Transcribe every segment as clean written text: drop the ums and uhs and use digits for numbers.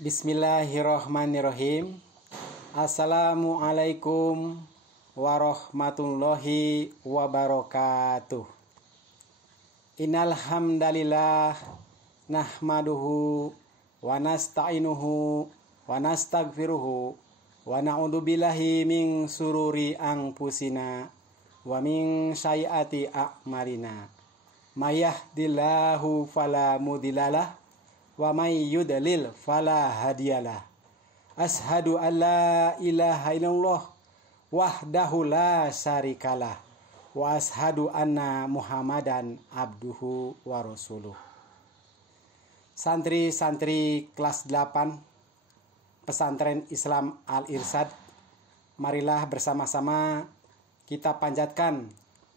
Bismillahirrahmanirrahim. Assalamualaikum warahmatullahi wabarakatuh. Innal hamdalillah nahmaduhu wa nasta'inuhu wa nastaghfiruhu wa na'udzu billahi min sururi anfusina wa min sayyiati a'malina. May yahdihillahu fala mudhillalah wa may yudlil fala hadiyalah. Ashhadu an la ilaha illallah wahdahu la syarikalah wa ashhadu anna Muhammadan abduhu wa rasuluh. Santri-santri kelas 8 Pesantren Islam Al-Irsyad, marilah bersama-sama kita panjatkan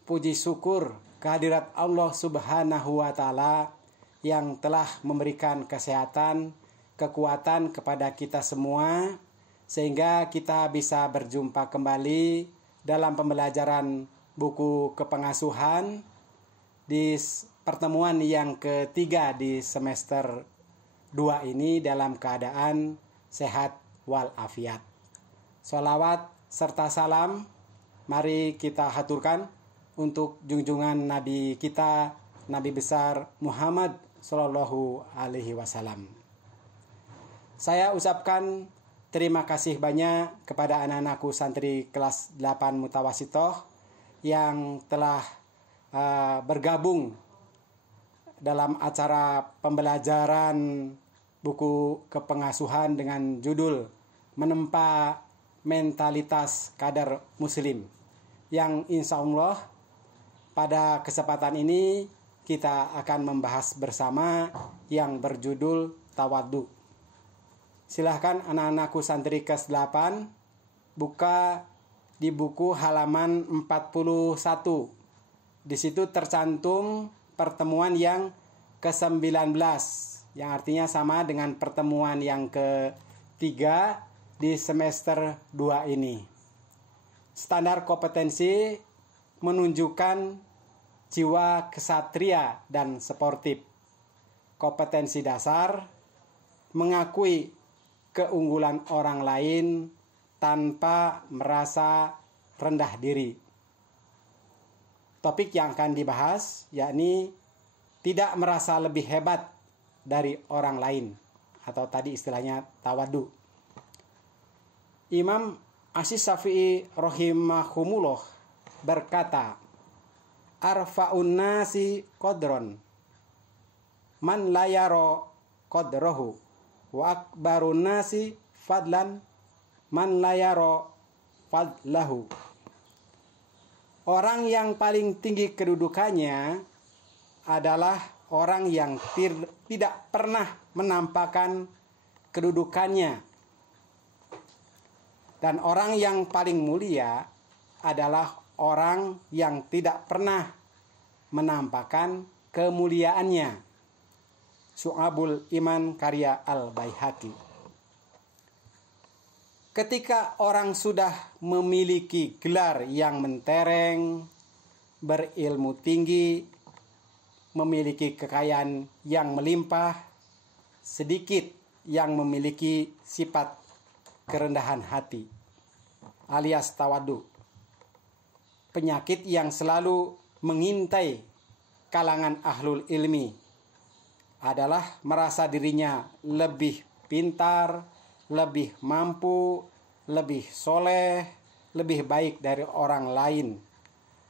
puji syukur kehadirat Allah Subhanahu wa taala yang telah memberikan kesehatan, kekuatan kepada kita semua, sehingga kita bisa berjumpa kembali dalam pembelajaran buku kepengasuhan di pertemuan yang ketiga di semester 2 ini dalam keadaan sehat walafiat. Sholawat serta salam mari kita haturkan untuk junjungan Nabi kita, Nabi besar Muhammad Sallallahu Alaihi Wasallam. Saya ucapkan terima kasih banyak kepada anak-anakku santri kelas 8 Mutawasitoh yang telah bergabung dalam acara pembelajaran buku kepengasuhan dengan judul Menempa Mentalitas Kadar Muslim, yang insya Allah pada kesempatan ini kita akan membahas bersama yang berjudul tawadhu. Silahkan anak-anakku santri kelas 8 buka di buku halaman 41. Di situ tercantum pertemuan yang ke-19, yang artinya sama dengan pertemuan yang ke-3 di semester 2 ini. Standar kompetensi menunjukkan jiwa kesatria dan sportif. Kompetensi dasar mengakui keunggulan orang lain tanpa merasa rendah diri. Topik yang akan dibahas yakni tidak merasa lebih hebat dari orang lain, atau tadi istilahnya tawadhu. Imam Asy-Syafi'i rahimahumullah berkata, arfa'un nasi qadron man la yara qadrahu wa akbarun nasi fadlan man la yara fadlahu. Orang yang paling tinggi kedudukannya adalah orang yang tidak pernah menampakkan kedudukannya, dan orang yang paling mulia adalah orang yang tidak pernah menampakkan kemuliaannya. Syu'abul Iman karya Al-Baihaqi. Ketika orang sudah memiliki gelar yang mentereng, berilmu tinggi, memiliki kekayaan yang melimpah, sedikit yang memiliki sifat kerendahan hati alias tawadhu. Penyakit yang selalu mengintai kalangan ahlul ilmi adalah merasa dirinya lebih pintar, lebih mampu, lebih soleh, lebih baik dari orang lain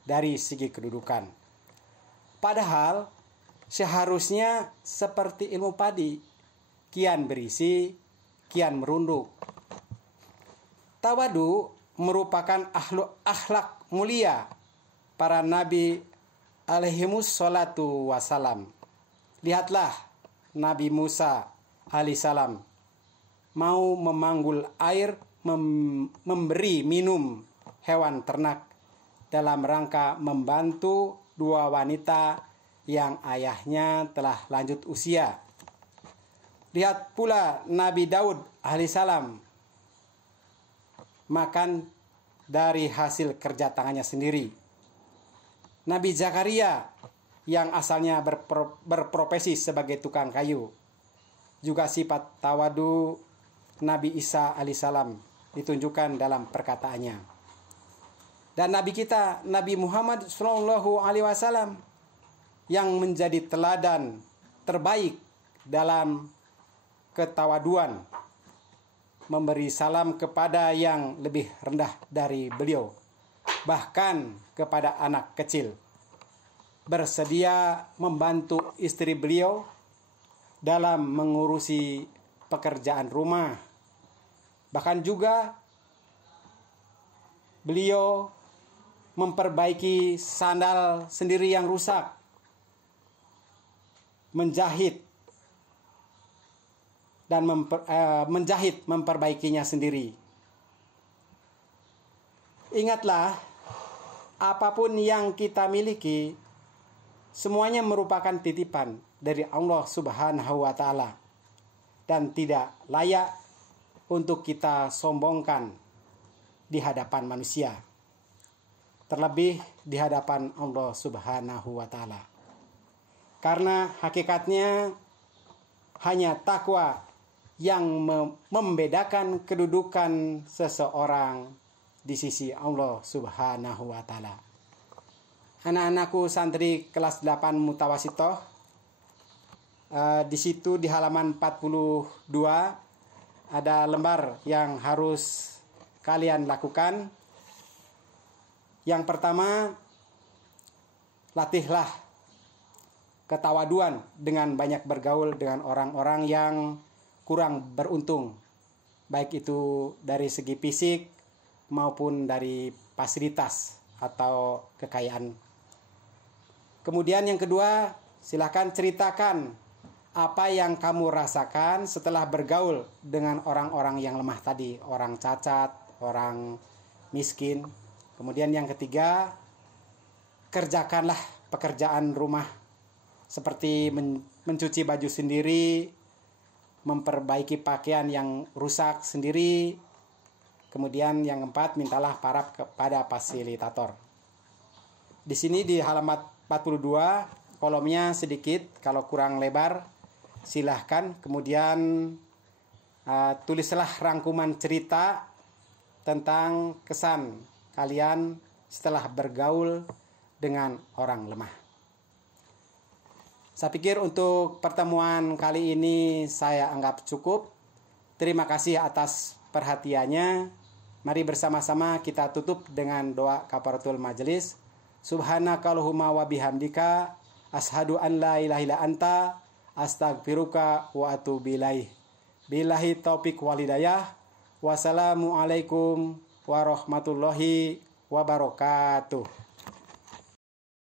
dari segi kedudukan. Padahal seharusnya seperti ilmu padi, kian berisi, kian merunduk. Tawadhu merupakan akhlak mulia para nabi alaihimus salatu wassalam. Lihatlah Nabi Musa alaihissalam mau memanggul air, memberi minum hewan ternak dalam rangka membantu dua wanita yang ayahnya telah lanjut usia. Lihat pula Nabi Daud alaihissalam makan dari hasil kerja tangannya sendiri, Nabi Zakaria yang asalnya berprofesi sebagai tukang kayu. Juga sifat tawadu Nabi Isa alaihissalam ditunjukkan dalam perkataannya. Dan Nabi kita, Nabi Muhammad SAW yang menjadi teladan terbaik dalam ketawaduan, memberi salam kepada yang lebih rendah dari beliau, bahkan kepada anak kecil, bersedia membantu istri beliau dalam mengurusi pekerjaan rumah. Bahkan juga beliau memperbaiki sandal sendiri yang rusak, menjahit dan memperbaikinya sendiri. Ingatlah, apapun yang kita miliki semuanya merupakan titipan dari Allah Subhanahu wa Ta'ala dan tidak layak untuk kita sombongkan di hadapan manusia, terlebih di hadapan Allah Subhanahu wa Ta'ala. Karena hakikatnya hanya takwa yang membedakan kedudukan seseorang di sisi Allah Subhanahu wa Ta'ala. Anak-anakku santri kelas 8 Mutawasitoh, di situ di halaman 42 ada lembar yang harus kalian lakukan. Yang pertama, latihlah ketawaduan dengan banyak bergaul dengan orang-orang yang kurang beruntung, baik itu dari segi fisik maupun dari fasilitas atau kekayaan. Kemudian yang kedua, silakan ceritakan apa yang kamu rasakan setelah bergaul dengan orang-orang yang lemah tadi, orang cacat, orang miskin. Kemudian yang ketiga, kerjakanlah pekerjaan rumah seperti mencuci baju sendiri, memperbaiki pakaian yang rusak sendiri. Kemudian yang keempat, mintalah paraf kepada fasilitator. Di sini di halaman 42, kolomnya sedikit, kalau kurang lebar silahkan. Kemudian tulislah rangkuman cerita tentang kesan kalian setelah bergaul dengan orang lemah. Saya pikir untuk pertemuan kali ini saya anggap cukup. Terima kasih atas perhatiannya. Mari bersama-sama kita tutup dengan doa kafaratul majelis. Subhanakallahumma wa bihamdika asyhadu an la ilaha illa anta astaghfiruka wa atubu ilaih. Billahi taufik wal hidayah. Wassalamualaikum warahmatullahi wabarakatuh.